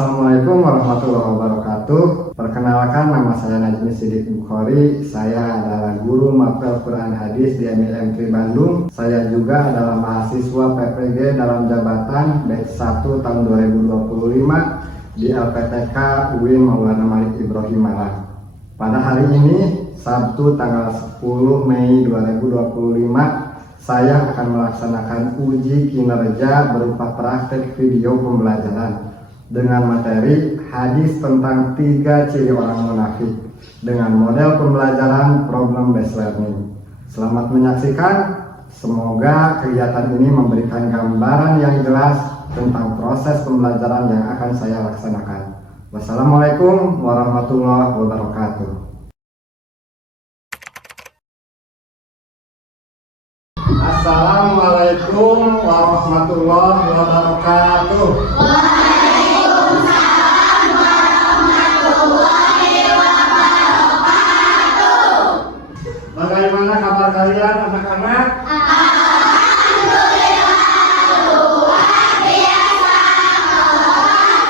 Assalamualaikum warahmatullahi wabarakatuh. Perkenalkan, nama saya Najmi Sidik Bukhari. Saya adalah guru mapel Quran Hadis di MIM Bandung. Saya juga adalah mahasiswa PPG dalam jabatan batch 1 tahun 2025 di LPTK UIN Maulana Malik Ibrahim Malang. Pada hari ini, Sabtu tanggal 10 Mei 2025, saya akan melaksanakan uji kinerja berupa praktek video pembelajaran dengan materi hadis tentang 3 ciri orang munafik dengan model pembelajaran problem based learning. Selamat menyaksikan. Semoga kegiatan ini memberikan gambaran yang jelas tentang proses pembelajaran yang akan saya laksanakan. Wassalamualaikum warahmatullahi wabarakatuh. Assalamualaikum warahmatullahi wabarakatuh. Bagaimana kabar kalian anak-anak? Alhamdulillah, luar biasa.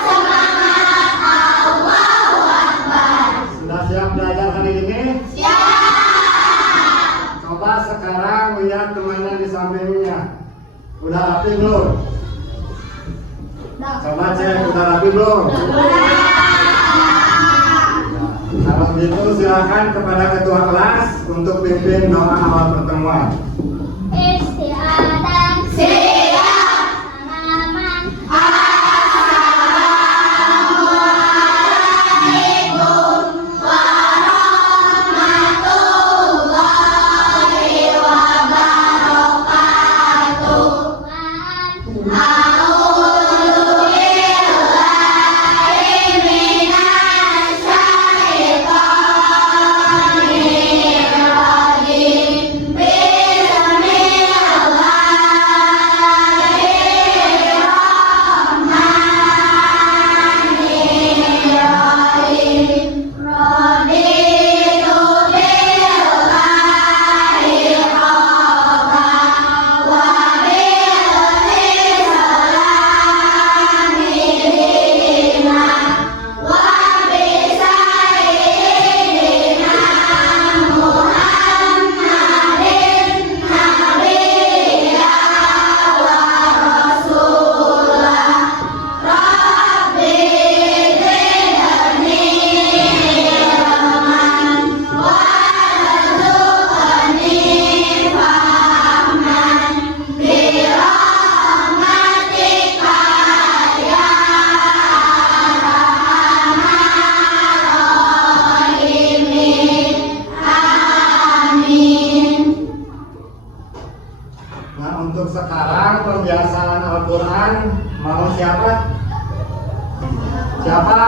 Semangat, Allahu Akbar. Sudah siap belajar hari ini? Siap. Coba sekarang lihat temannya di sampingnya. Udah rapi belum? Coba cek, udah rapi belum? Kalau begitu silakan kepada ketua kelas untuk pimpin doa awal pertemuan. Istiadat siap. Salaman. Assalamualaikum warahmatullahi wabarakatuh. Nah, untuk sekarang pembiasaan Al-Quran mau siapa? Siapa?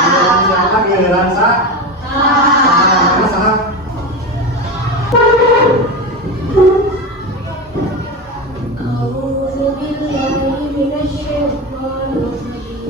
Giliran siapa? Giliran sa? Mana salah? A'udzu billahi minasyaitonir rajim.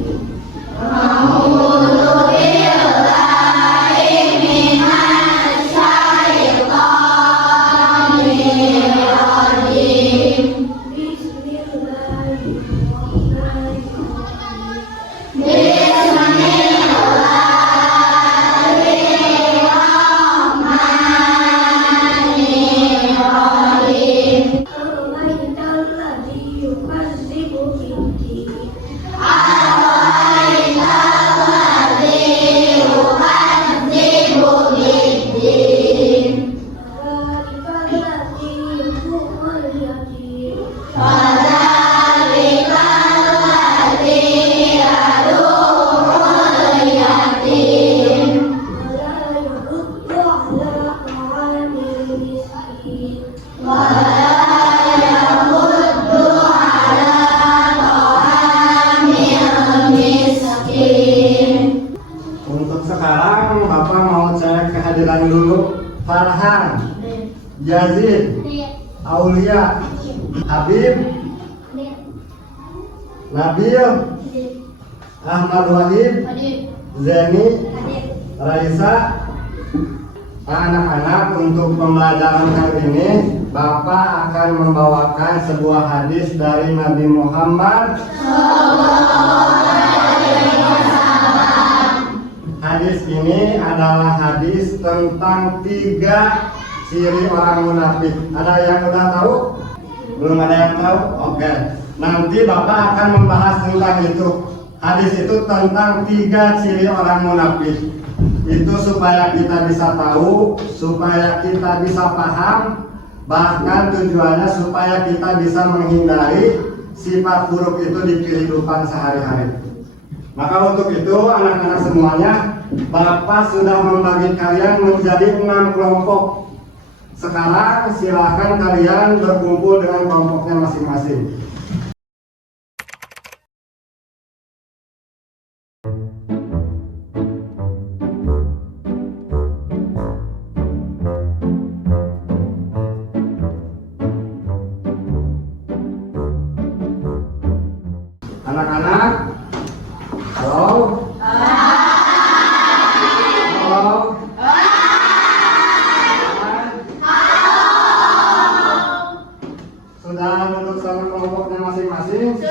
Untuk sekarang Bapak mau cek kehadiran dulu. Farhan, Yazid, Aulia, Habib, Nabil, Ahmad Wahid, Zeni, Raisa. Anak-anak, untuk pembelajaran kali ini Bapak akan membawakan sebuah hadis dari Nabi Muhammad. Hadis ini adalah hadis tentang 3 ciri orang munafik. Ada yang udah tahu? Belum ada yang tahu? Oke. Nanti Bapak akan membahas tentang itu. Hadis itu tentang 3 ciri orang munafik. Itu supaya kita bisa tahu, supaya kita bisa paham, bahkan tujuannya supaya kita bisa menghindari sifat buruk itu di kehidupan sehari-hari. Maka untuk itu anak-anak semuanya, Bapak sudah membagi kalian menjadi 6 kelompok. Sekarang silakan kalian berkumpul dengan kelompoknya masing-masing. Anak-anak, halo? Halo? Sudah duduk sama kelompoknya masing-masing?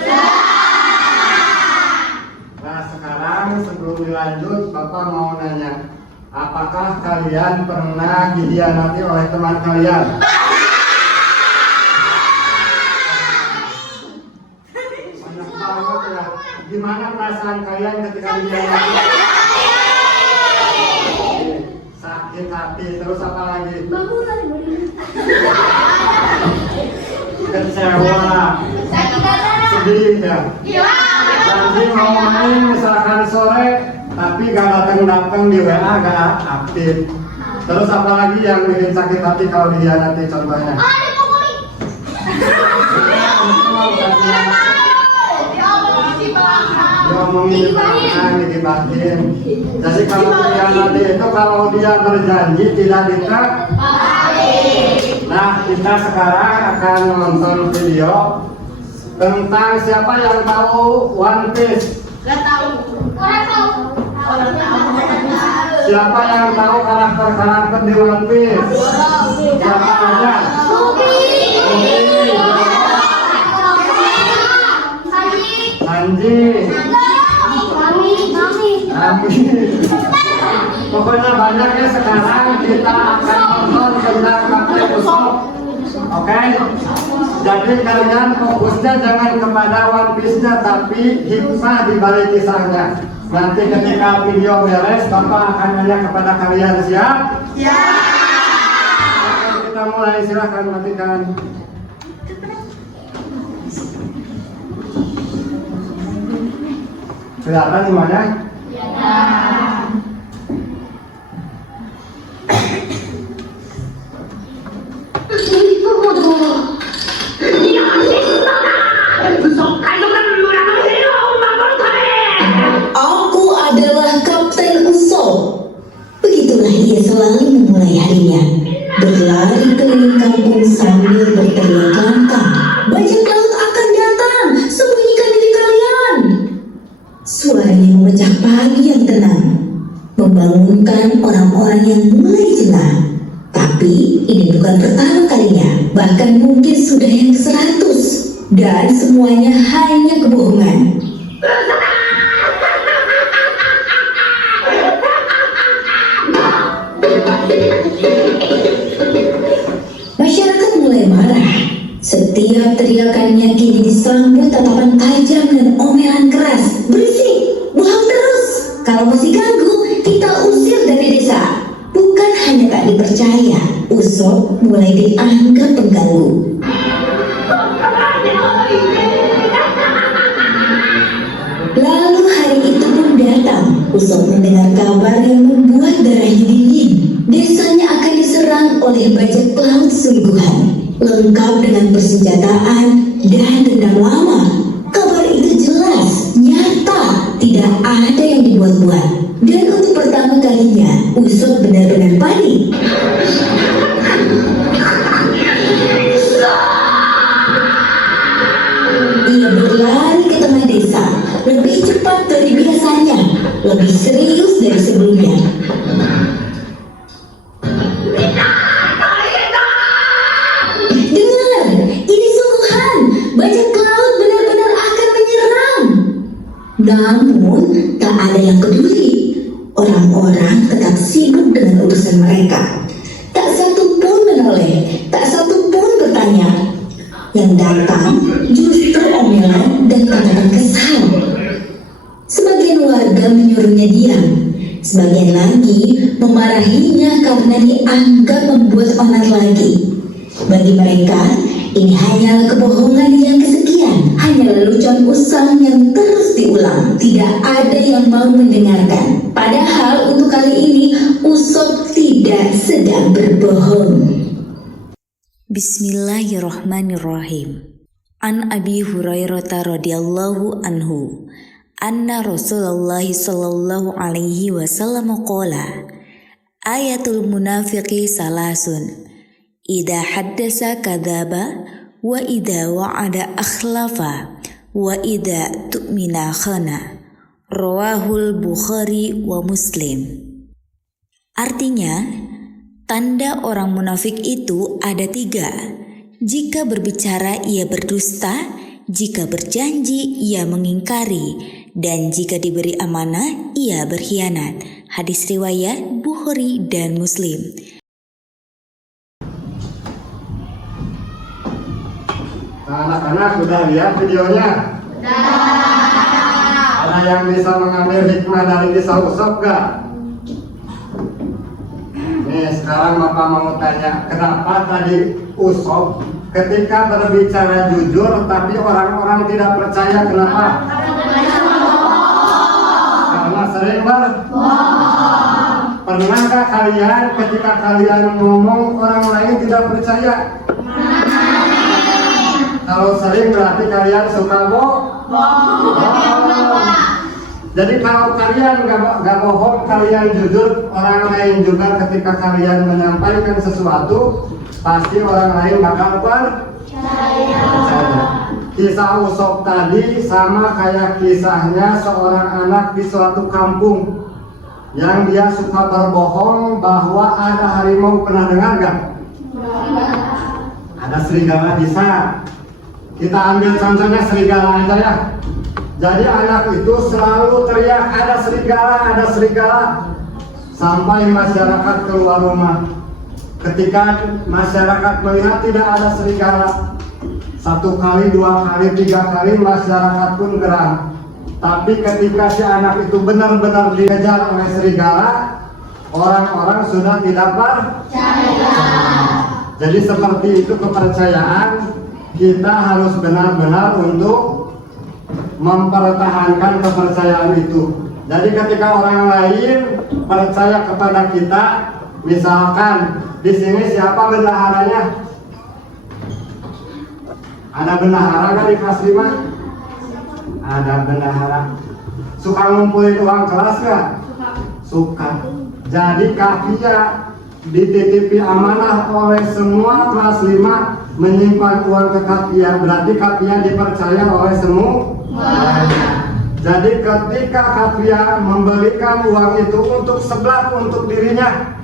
Nah, sekarang sebelum dilanjut, Bapak mau nanya, apakah kalian pernah dikhianati oleh teman kalian? Banyak banget ya. Gimana perasaan kalian ketika dikhianati? Sakit hati, terus apa lagi? Kecewa, sedih ya. Nanti mau main misalkan sore, tapi gak datang-datang di WA, gak aktif. Terus apa lagi yang bikin sakit hati kalau dikhianati contohnya? Diomongin di belakang, digibatin. Jadi kalau dikhianati itu kalau dia berjanji tidak ditepati. Nah, kita sekarang akan nonton video tentang siapa yang tahu One Piece. Gak tahu. Orang tahu. Orang tahu. Siapa yang tahu karakter-karakter di One Piece? Siapa aja? Sanji. Nami. Pokoknya banyak ya. Sekarang kita akan nonton tentang Kapten Usopp. Oke? Jadi kalian fokusnya jangan kepada One Piece-nya, tapi hikmah di balik kisahnya. Nanti ketika video beres, Bapak akan nanya kepada kalian, siap? Oke, kita mulai, silahkan matikan. Kelihatan di mana? Aku adalah Kapten Usopp. Begitulah ia selalu memulai harinya. Berlari keliling kampung sambil berteriak lantang. Bajak laut akan datang, sembunyikan diri kalian. Suaranya memecah pagi yang tenang, membangunkan orang-orang yang mulai jenuh. Tapi ini bukan pertama kalinya, bahkan mungkin sudah yang ke-100. Dan semuanya hanya kebohongan. Masyarakat mulai marah. Setiap teriakannya kini disambut tatapan tajam dan omelan keras. Berisik, bohong terus. Kalau masih ganggu, kita usir dari desa. Bukan hanya tak dipercaya, Usopp mulai dianggap pengganggu. Lalu hari itu pun datang. Usopp mendengar kabar yang membuat darahnya dingin. Desanya akan diserang oleh bajak laut sungguhan, lengkap dengan persenjataan dan dendam lama. Kabar itu jelas, nyata, tidak ada yang dibuat-buat. Dan untuk pertama kalinya, Usopp benar-benar panik. Ia berlari ke tengah desa, lebih cepat dari biasanya, lebih serius dari sebelumnya. orang-orang tetap sibuk dengan urusan mereka. Tak satu pun menoleh, tak satu pun bertanya. Yang datang justru omelan dan kata-kata kesal. Sebagian warga menyuruhnya diam, sebagian lagi memarahinya karena dianggap membuat onar lagi. Bagi mereka, ini hanyalah kebohongan yang kesekian, hanya lelucon usang yang terus diulang. Tidak ada yang mau mendengarkan. Padahal untuk kali ini Usop tidak sedang berbohong. Bismillahirrahmanirrahim. An Abi Hurairah radhiyallahu anhu anna Rasulullah sallallahu alaihi wasallam qala ayatul munafiqi salasun idza haddasa kadzaba wa idza wa'ada akhlafa wa idza tu'mina khana. Rawahul Bukhari wa Muslim. Artinya, tanda orang munafik itu ada 3. Jika berbicara ia berdusta, jika berjanji ia mengingkari, dan jika diberi amanah ia berkhianat. Hadis riwayat Bukhari dan Muslim. Anak-anak sudah lihat videonya? Ada yang bisa mengambil hikmah dari kisah Usop gak? Nih sekarang Bapak mau tanya, kenapa tadi Usop ketika berbicara jujur tapi orang-orang tidak percaya, kenapa? Karena sering berbohong. Pernahkah kalian ketika kalian ngomong orang lain tidak percaya? Kalau sering berarti kalian suka bohong. Jadi kalau kalian gak bohong, kalian jujur, orang lain juga ketika kalian menyampaikan sesuatu, pasti orang lain bakal percaya. Kisah Usop tadi sama kayak kisahnya seorang anak di suatu kampung yang dia suka berbohong bahwa ada harimau. Pernah dengar gak? Ada serigala bisa. Kita ambil contohnya serigala aja ya. Jadi anak itu selalu teriak ada serigala, sampai masyarakat keluar rumah. Ketika masyarakat melihat tidak ada serigala, 1 kali, 2 kali, 3 kali masyarakat pun geram. Tapi ketika si anak itu benar-benar dikejar oleh serigala, orang-orang sudah tidak percaya. Jadi seperti itu kepercayaan, kita harus benar-benar untuk mempertahankan kepercayaan itu. Jadi ketika orang lain percaya kepada kita, misalkan di sini siapa bendaharanya? Ada bendahara nggak di kelas 5? Ada bendahara. Suka ngumpulin uang kelas nggak? Suka. Jadi Kafia dititipi amanah oleh semua kelas 5 menyimpan uang ke Kafia. Berarti Kafia dipercaya oleh semua. Jadi ketika Kafia memberikan uang itu untuk sebelah untuk dirinya,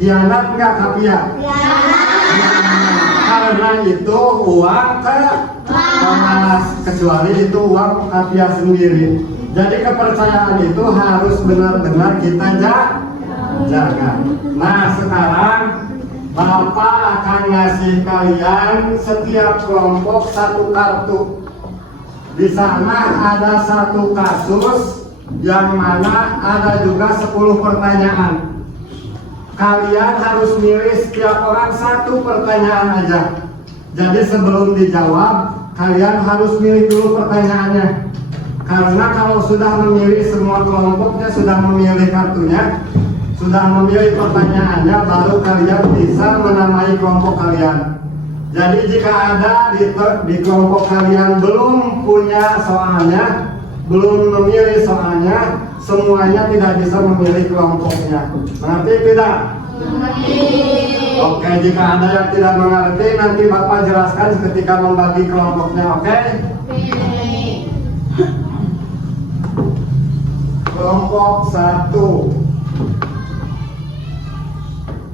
khianat nggak Kafia? Karena itu uang kelas, kecuali itu uang Kafia sendiri. Jadi kepercayaan itu harus benar-benar kita jaga. Nah sekarang Bapak akan ngasih kalian setiap kelompok 1 kartu. Di sana ada 1 kasus yang mana ada juga 10 pertanyaan. Kalian harus milih setiap orang 1 pertanyaan aja. Jadi sebelum dijawab, kalian harus milih dulu pertanyaannya. Karena kalau sudah memilih semua kelompoknya, sudah memilih kartunya, sudah memilih pertanyaannya, baru kalian bisa menamai kelompok kalian. Jadi jika ada di kelompok kalian belum punya soalnya, belum memilih soalnya, semuanya tidak bisa memilih kelompoknya. Mengerti tidak? Oke, jika ada yang tidak mengerti, nanti Bapak jelaskan ketika membagi kelompoknya, oke? Kelompok 1.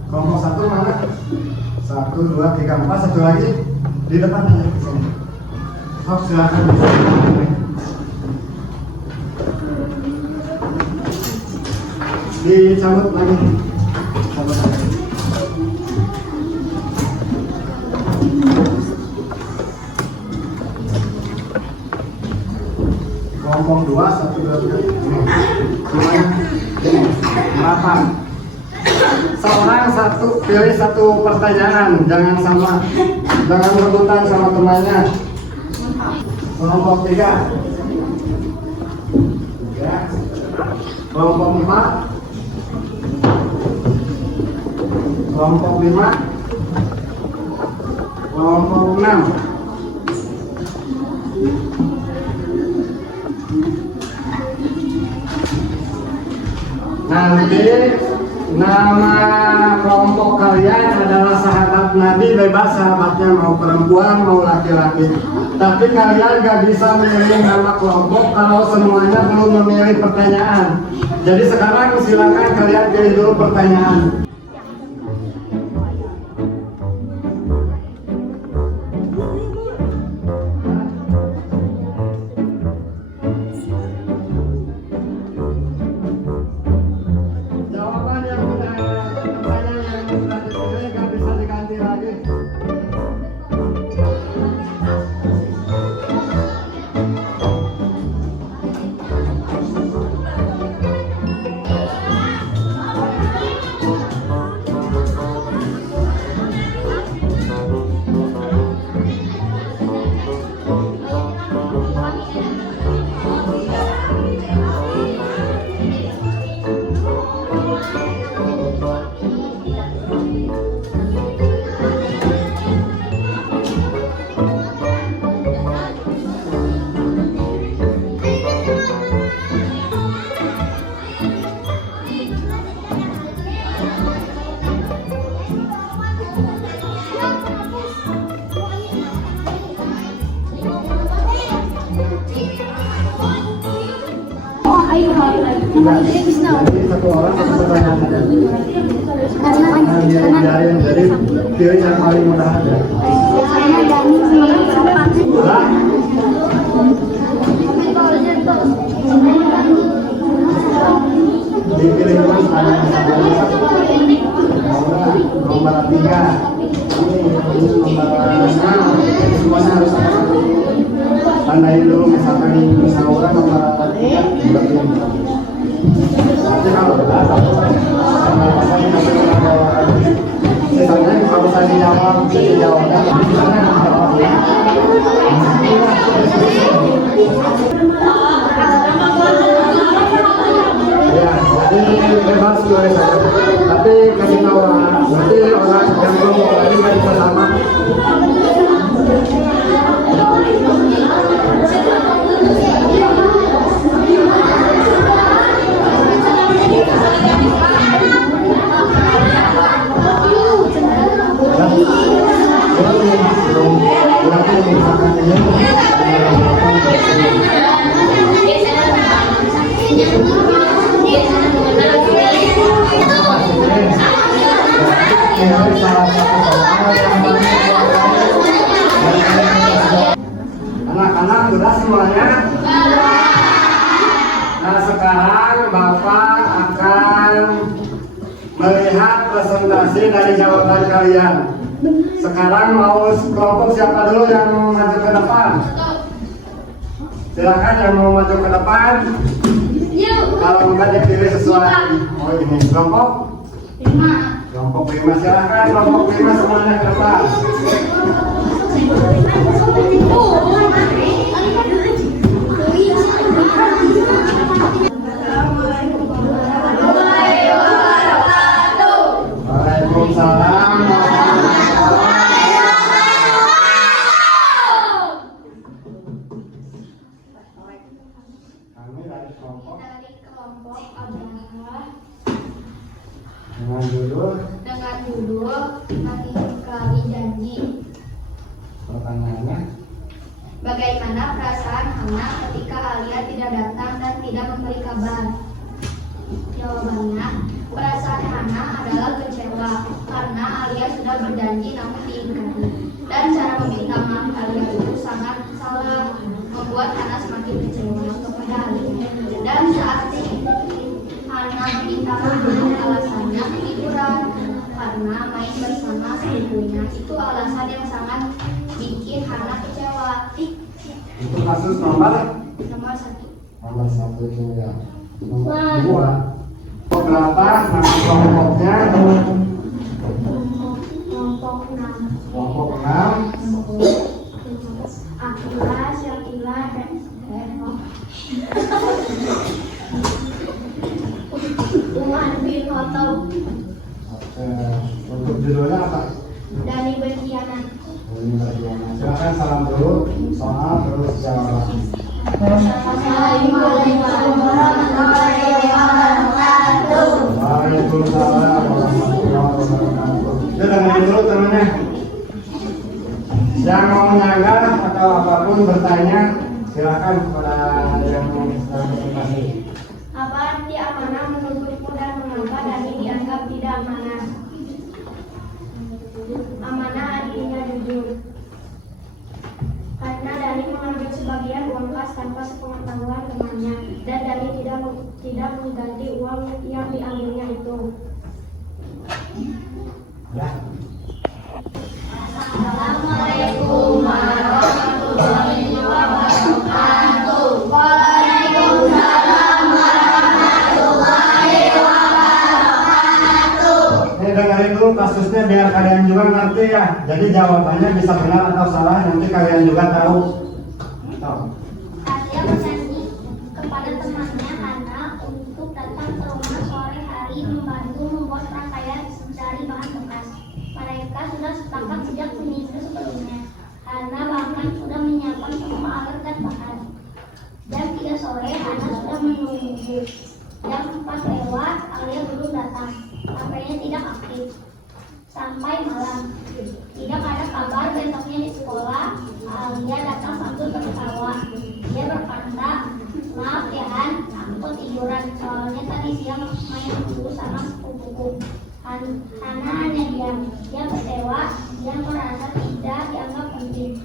Kelompok 1 mana? 1, 2, 3, 4, 1 lagi di depan aja di sini. Oh, silakan. Dicabut lagi. Cabut lagi. Kelompok 2, 1, 2, 3. Semuanya. Ini. 8. Seorang pilih satu pertanyaan, jangan sama, jangan rebutan sama temannya. Kelompok 3. Kelompok 4. Kelompok 5. Kelompok 6. Nanti nama kelompok kalian adalah sahabat Nabi, bebas sahabatnya mau perempuan mau laki-laki. Tapi kalian gak bisa memilih nama kelompok kalau semuanya belum memilih pertanyaan. Jadi sekarang silakan kalian pilih dulu pertanyaan. Jawaban yang sudah pertanyaan yang sudah dipilih gak bisa diganti lagi. Jadi satu orang satu pertanyaan aja. Jadi pilih yang paling mudah aja. Dipilih dulu pertanyaan nomor 3. Ini nomor 6. Semuanya harus tandain dulu, misalkan Saura nomor 3. Nanti kalau udah satu misalnya kalau saya dijawab, dijawabnya ya, jadi bebas boleh saja. Tapi kasih tahu nanti orang yang kelompok lagi nggak bisa sama. Anak-anak sudah semuanya. Nah sekarang Bapak akan melihat presentasi dari jawaban kalian. Sekarang mau kelompok siapa dulu yang mau maju ke depan? Silakan yang mau maju ke depan. Kalau enggak dipilih sesuai. Oh ini kelompok 5. Kelompok 5 silakan kelompok 5 semuanya ke depan. Waalaikumsalam. Kami dari kelompok adalah dengan judul Mengingkari janji. pertanyaannya. Bagaimana perasaan Hana ketika Alia tidak datang dan tidak memberi kabar? Jawabannya, perasaan Hana adalah kecewa karena Alia sudah berjanji namun diingkari. Dan cara meminta maaf Alia itu sangat salah, membuat Hana semakin kecewa kepada Alia. Dan saat Hana pertama alasannya hiburan, karena main bersama sepupunya itu alasan yang sangat bikin Hana kecewa. Itu kasus nomor Nomor 1. nomor 1 itu ya. Nomor 2. Berapa nama kelompoknya? Kelompok 6. Kelompok 6. Akila, Syakila, dan Umar bin Khattab. Oke. Untuk judulnya apa? Dari berkhianat. Ini bagian. Silakan salam dulu, soal terus jawab. Assalamualaikum warahmatullahi wabarakatuh. Waalaikumsalam warahmatullahi wabarakatuh. Kita dengerin dulu temannya. Yang mau menyanggah atau apapun bertanya, silakan kepada yang sedang presentasi. Apa arti amanah menurutmu dan mengapa Dani dianggap tidak amanah? Amanah artinya jujur. Karena Dani mengambil sebagian uang kas tanpa sepengetahuan temannya, dan Dani tidak mengganti uang yang diambilnya itu. Ya. Assalamualaikum warahmatullahi wabarakatuh. Waalaikumsalam warahmatullahi wabarakatuh. Ini dengerin dulu kasusnya biar kalian juga ngerti ya. Jadi jawabannya bisa benar atau salah, nanti kalian juga tahu. Tahu. Alia berjanji kepada temannya Hana untuk datang ke rumah sore hari membantu membuat rangkaian dari bahan bekas. Mereka sudah sepakat sejak seminggu sebelumnya. Hana bahkan sudah menyiapkan semua alat dan bahan. Jam 3 sore Hana sudah menunggu. Jam 4 lewat, Alia belum datang. HP-nya tidak aktif. Sampai malam, tidak ada kabar besoknya di sekolah. Alia datang sambil tertawa. Dia berkata, maaf ya Han, aku tiduran. Soalnya tadi siang main dulu sama sepupuku. Hana hanya diam. Dia kecewa. Dia merasa tidak dianggap penting.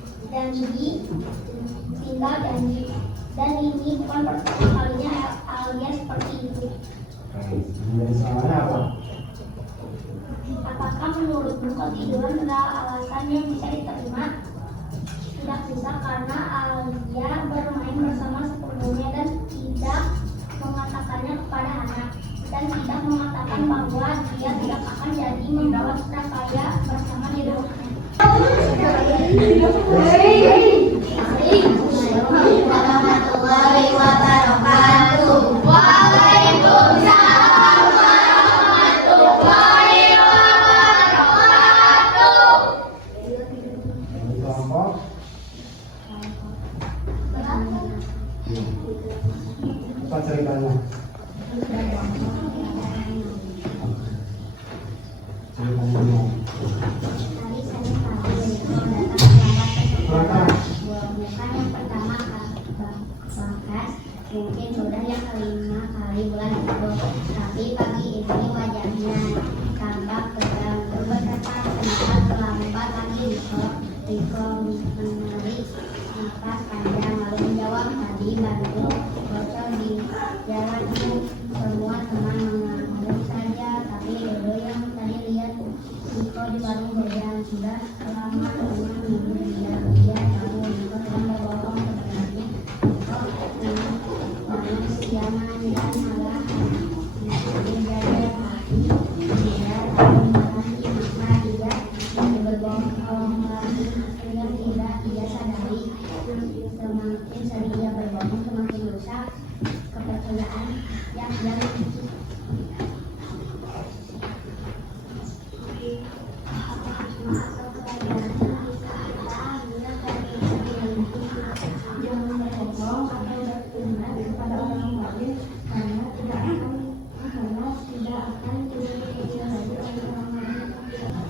Tinggal janji. Dan ini bukan pertama kalinya Alia seperti itu. Jadi soalnya apa? Apakah menurutmu ketiduran adalah alasan yang bisa diterima? Tidak bisa, karena Alia bermain bersama sepupunya dan tidak mengatakannya kepada anak, dan tidak mengatakan bahwa dia tidak akan jadi membawa prakarya bersama di rumahnya. Warahmatullahi wabarakatuh. Waalaikumsalam warahmatullahi wabarakatuh. Dari kelompok apa ceritanya? Ceritanya. Bukan yang pertama bakas, mungkin sudah yang kelima kali bulan itu, tapi pagi ini wajahnya tampak terganggu berdetak, kenapa terlambat lagi Riko menarik nafas panjang lalu menjawab, tadi bantu bocor di jalan itu. Semua teman mengangguk saja, tapi Dodo yang tadi lihat Riko di warung goyang sudah lama teman menunggu dia tahu Riko sedang berbohong. Sebenarnya Riko banyak kesiangan dan malah menjadi hati dia tahu maka dia berbohong lagi dengan tidak dia sadari. Semakin sering dia berbohong semakin rusak kepercayaan yang dia miliki.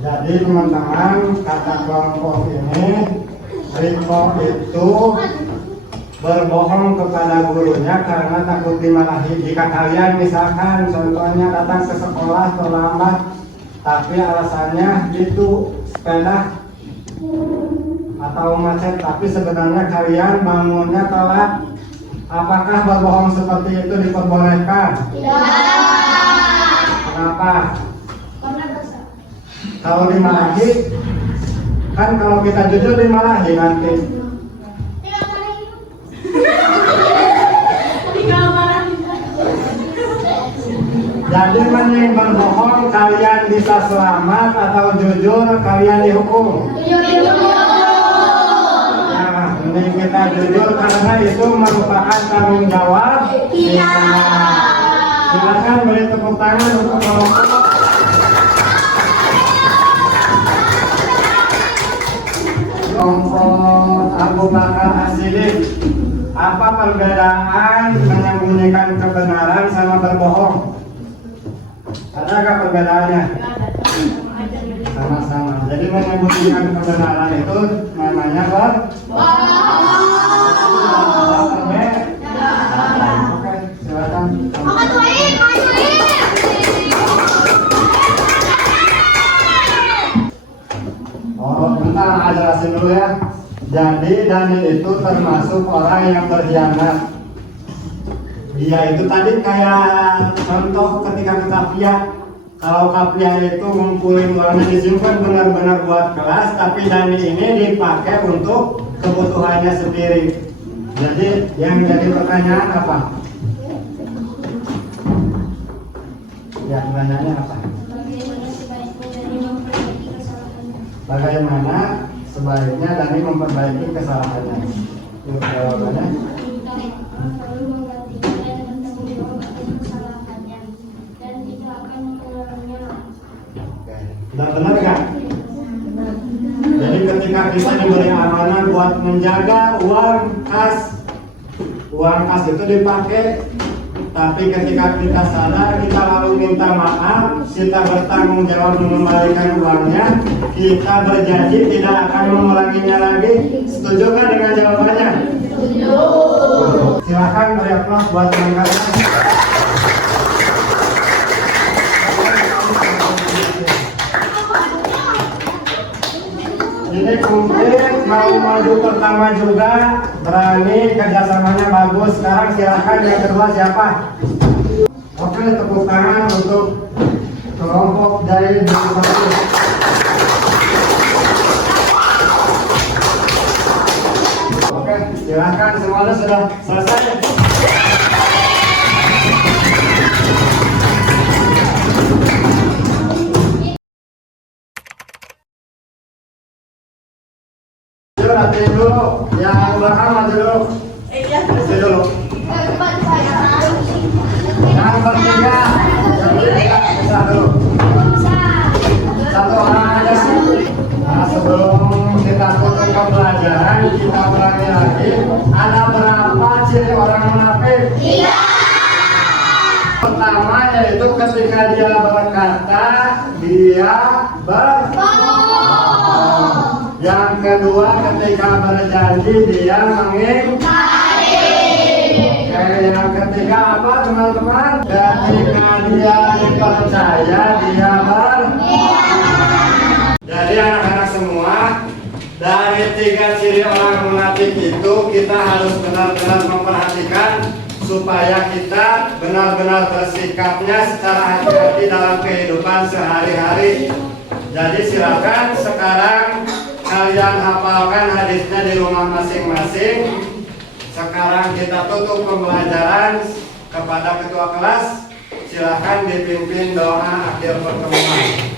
Jadi teman-teman, kata kelompok ini, Riko itu berbohong kepada gurunya karena takut dimarahi. Jika kalian misalkan contohnya datang ke sekolah terlambat, tapi alasannya itu sepeda atau macet, tapi sebenarnya kalian bangunnya telat, apakah berbohong seperti itu diperbolehkan? Tidak. Apa? Karena dosa. Kalau dimarahi, kan kalau kita jujur dimarahi nanti. Tidak marahin. Jadi mana yang berbohong kalian bisa selamat atau jujur kalian dihukum. Nah, mending kita jujur karena itu merupakan tanggung jawab kita. Silakan beri tepuk tangan untuk kelompok. Kelompok Abu Bakar As-Siddiq. Apa perbedaan menyembunyikan kebenaran sama berbohong? Ada nggak perbedaannya? Sama-sama. Jadi menyembunyikan kebenaran itu namanya berbohong. Oke, silakan. Oh, bentar, jelasin dulu ya. Jadi Daniel itu termasuk orang yang berkhianat. Dia itu tadi kayak contoh ketika ke Kapia. Kalau Kapia itu ngumpulin uangnya disimpan benar-benar buat kelas, tapi Dani ini dipakai untuk kebutuhannya sendiri. Jadi yang jadi pertanyaan apa? Ya, pertanyaannya apa? Bagaimana sebaiknya Dani memperbaiki kesalahannya? Yuk, jawabannya. Selalu menggantikan dan bertanggung jawab atas kesalahannya dan tidak akan mengulangnya. Udah benar nggak? Jadi ketika kita diberi amanah buat menjaga uang kas itu dipakai. Tapi ketika kita sadar, kita lalu minta maaf, kita bertanggung jawab mengembalikan uangnya, kita berjanji tidak akan mengulanginya lagi. Setuju nggak dengan jawabannya? Setuju. Silakan beri aplaus buat teman-teman. Ini komplit, mau maju pertama juga, berani, kerjasamanya bagus. Sekarang silakan yang kedua siapa? Oke, tepuk tangan untuk kelompok dari Jawa. Oke, silakan semuanya sudah selesai. Nanti dulu, yang belakang maju dulu. Isi dulu. Yang bertiga, yang bertiga bisa dulu. Satu orang aja. Nah, sebelum kita tutup pembelajaran, kita ulangi lagi. Ada berapa ciri orang munafik? 3. Pertama yaitu ketika dia berkata, dia berbohong. Yang kedua ketika berjanji dia mengingkari. Yang ketiga apa teman-teman? Ketika dia dipercaya dia berkhianat. Jadi anak-anak semua, dari 3 ciri orang munafik itu kita harus benar-benar memperhatikan supaya kita benar-benar bersikapnya secara hati-hati dalam kehidupan sehari-hari. Jadi silakan sekarang kalian hafalkan hadisnya di rumah masing-masing. Sekarang kita tutup pembelajaran. Kepada ketua kelas, silakan dipimpin doa akhir pertemuan.